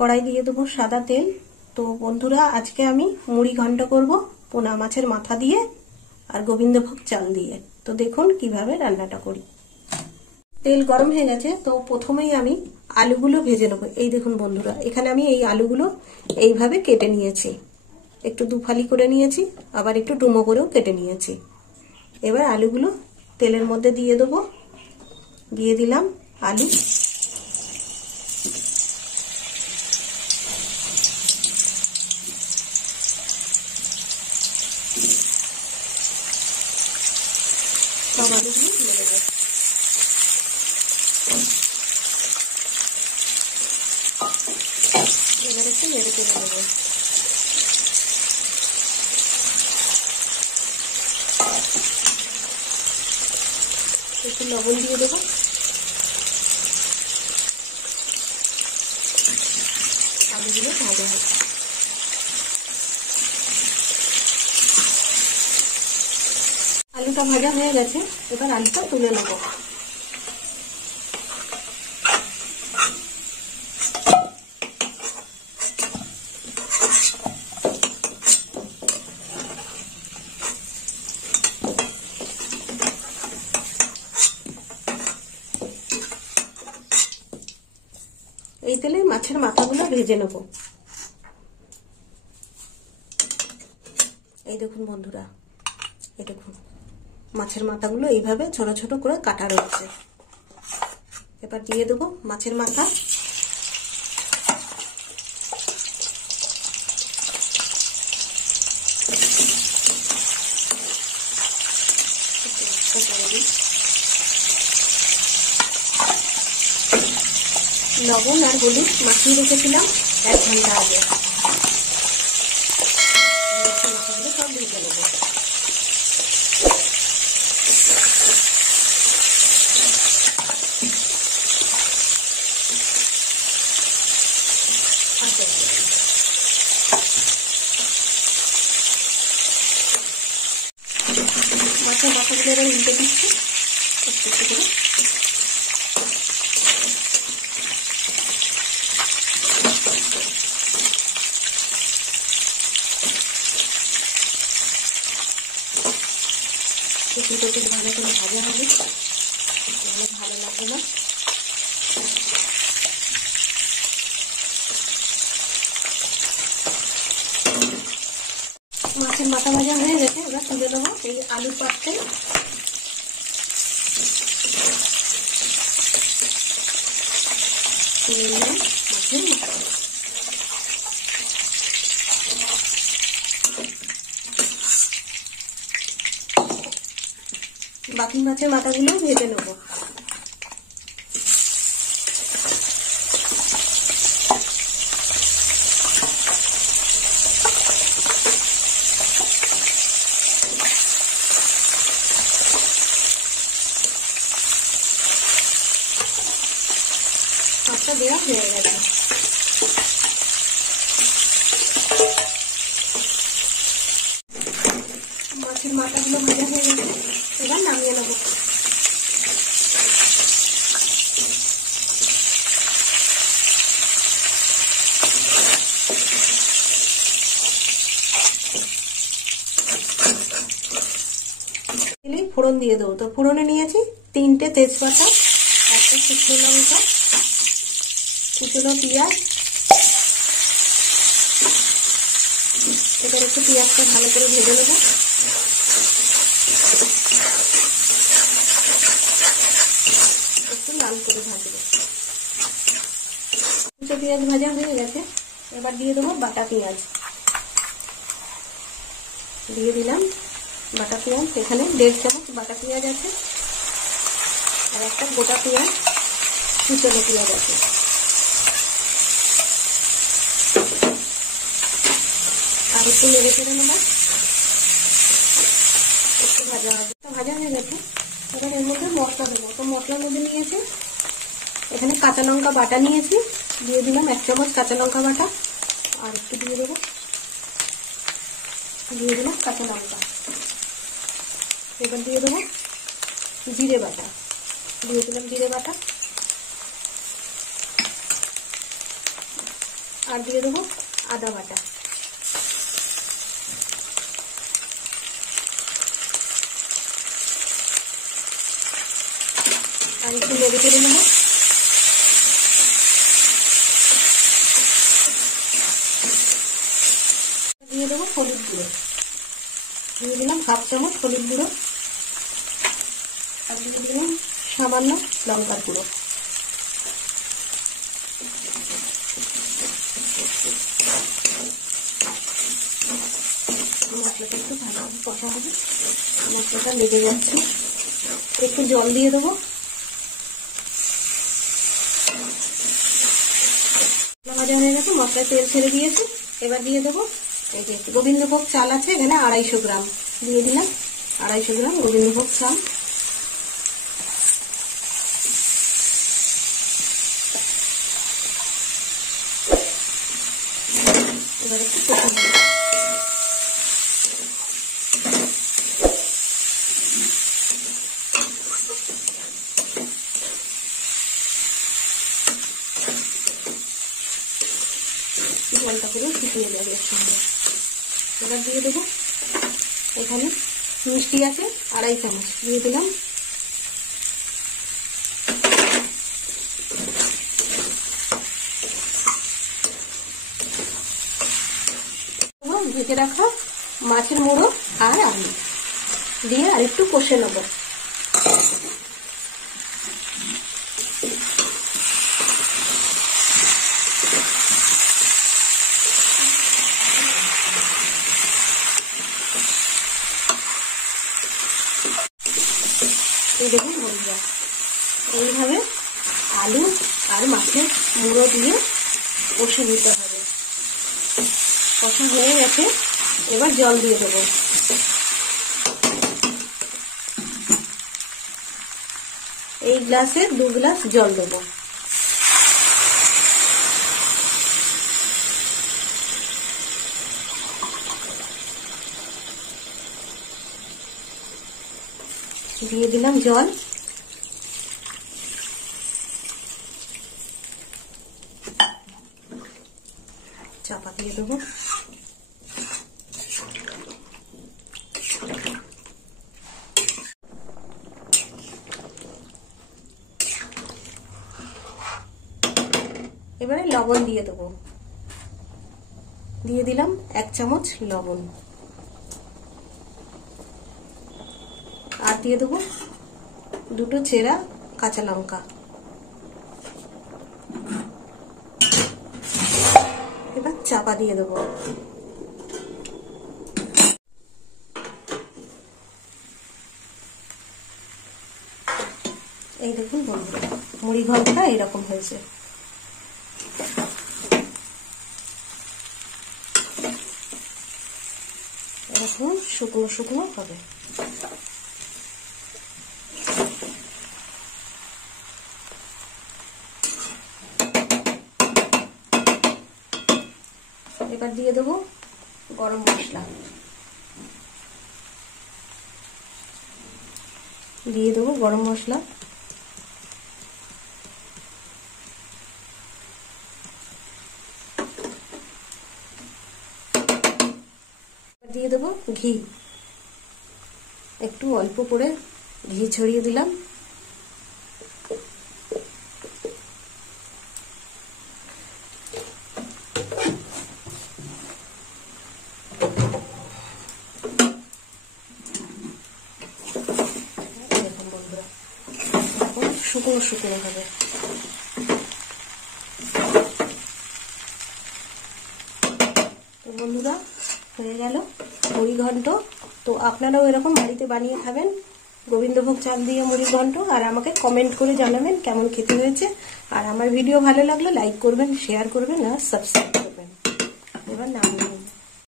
কড়াই দিয়ে দেবো সাদা তেল। তো বন্ধুরা, আজকে আমি মুড়ি ঘন্ট করব পোনা মাছের মাথা দিয়ে আর গোবিন্দভোগ চাল দিয়ে। তো দেখুন কিভাবে রান্নাটা করি। তেল গরম হয়ে গেছে, তো প্রথমেই আমি আলুগুলো ভেজে নেবো। এই দেখুন বন্ধুরা, এখানে আমি এই আলুগুলো এইভাবে কেটে নিয়েছি, একটু দুফালি করে নিয়েছি, আবার একটু ডুমো করেও কেটে নিয়েছি। এবার আলুগুলো তেলের মধ্যে দিয়ে দেবো। দিয়ে দিলাম আলু। সব আলুগুলো দিয়ে দেবো। এবার একটু নেড়ে চেড়ে দেবো। একটু লবণ দিয়ে দেবো। আলুগুলো ভাজা হচ্ছে। আলুটা ভাজা হয়ে গেছে, এবার আলুটা তুলে নেবো। এই তেলে মাছের মাথাগুলো ভেজে নেব। এই দেখুন বন্ধুরা, এই দেখুন মাছের মাথাগুলো এইভাবে ছোট ছোট করে কাটা রয়েছে। এবার দিয়ে দেবো মাছের মাথা। লবণ আর হলুদ মাখিয়ে রেখেছিলাম 1 ঘন্টা আগে। সব ভেজে নেব। মাছের মাথাগুলো এবার উল্টে দিচ্ছি একটু একটু করে। একটু ভালো করে ভাজা হবে, নাহলে ভালো লাগবে না। মাছের মাথা ভাজা হয়ে গেছে, এবার তুলে দেবো এই আলু পাত্রে। তুলে নিলাম মাছের মাথা। বাকি মাছের মাথাগুলো ভেজে নেব। মাছটা দেওয়া হয়ে গেছে। মাছের মাথাগুলো ভাজা হয়ে গেছে, এবার নামিয়ে নেব। ফোড়ন দিয়ে দেবো। তো ফোড়নে নিয়েছি 3টে তেজপাতা, 1টা শুকনো লঙ্কা, কুচনো পেঁয়াজ। এবার একটু পেঁয়াজটা ভালো করে ভেজে নেব। একটু লাল করে ভাজবো। কুচো পেঁয়াজ ভাজা হয়ে গেছে, এবার দিয়ে দেবো বাটা পেঁয়াজ। দিয়ে দিলাম বাটা পেঁয়াজ। এখানে 1.5 চামচ বাটা পেঁয়াজ আছে, আর একটা গোটা পেঁয়াজ, কুচনো পেঁয়াজ আছে। আর একটু নেড়ে চেড়ে নেব, একটু ভাজা হবে। ভাজা হয়ে গেছে, এবার এর মধ্যে মশলা দেবো। তো মশলার মধ্যে নিয়েছি এখানে কাঁচা লঙ্কা বাটা নিয়েছি, দিয়ে দিলাম 1 চামচ কাঁচা লঙ্কা বাটা। আর একটু দিয়ে দেবো, দিয়ে দিলাম কাঁচা লঙ্কা। এবার দিয়ে দেবো জিরে বাটা, দিয়ে দিলাম জিরে বাটা। আর দিয়ে দেবো আদা বাটা, আর একটু নেড়ে চেড়ে নেবো। দিয়ে দেবো হলুদ গুঁড়ো, দিয়ে দিলাম 1/2 চামচ হলুদ গুঁড়ো, আর দিয়ে দিলাম সামান্য লঙ্কার গুঁড়ো। মশলাটা একটু ভালোভাবে কষা হবে, মশলাটা লেগে যাচ্ছে। একটু জল দিয়ে দেবো। ভাজা হয়ে গেছে, মশলায় তেল ছেড়ে দিয়েছে। এবার দিয়ে দেবো এই যে গোবিন্দভোগ চাল আছে এখানে 250 গ্রাম, দিয়ে দিলাম 250 গ্রাম গোবিন্দভোগ চাল। এবার একটু কষে দেবো। জলটা করে শুকিয়ে যাবে এর সঙ্গে। এবার দিয়ে দেবো এখানে মিষ্টি আছে 2.5 চামচ, দিয়ে দিলাম। ঢেকে রাখা মাছের মুড়ো আর আলু দিয়ে আর একটু কষে নেব। এই দেখুন বন্ধুরা, এইভাবে আলু আর মাছের মুড়ো দিয়ে কষে নিতে হবে। কষা হয়ে গেছে, এবার জল দিয়ে দেবো। এই গ্লাসে 2 গ্লাস জল দেবো। দিয়ে দিলাম জল। চাপা দিয়ে দেবো। এবারে লবণ দিয়ে দেবো। দিয়ে দিলাম 1 চামচ লবণ, আর দিয়ে দেবো 2টো চেরা কাঁচা লঙ্কা। এবার চাপা দিয়ে দেবো। এই দেখুন বন্ধুরা, মুড়ি ঘন্টটা এরকম হয়েছে। এরকম শুকনো শুকনো হবে। এবার দিয়ে দেবো গরম মশলা, দিয়ে দেবো গরম মশলা, দিয়ে দেবো ঘি, একটু অল্প করে ঘি ছড়িয়ে দিলাম। শুকনো শুকনো হবে। তো বন্ধুরা, হয়ে গেল মুড়ি ঘন্ট। তো আপনারাও এরকম বাড়িতে বানিয়ে খাবেন গোবিন্দভোগ চাল দিয়ে মুড়ি ঘন্ট, আর আমাকে কমেন্ট করে জানাবেন কেমন খেতে হয়েছে। আর আমার ভিডিও ভালো লাগলে লাইক করবেন, শেয়ার করবেন আর সাবস্ক্রাইব করবেন। এবার নামিয়ে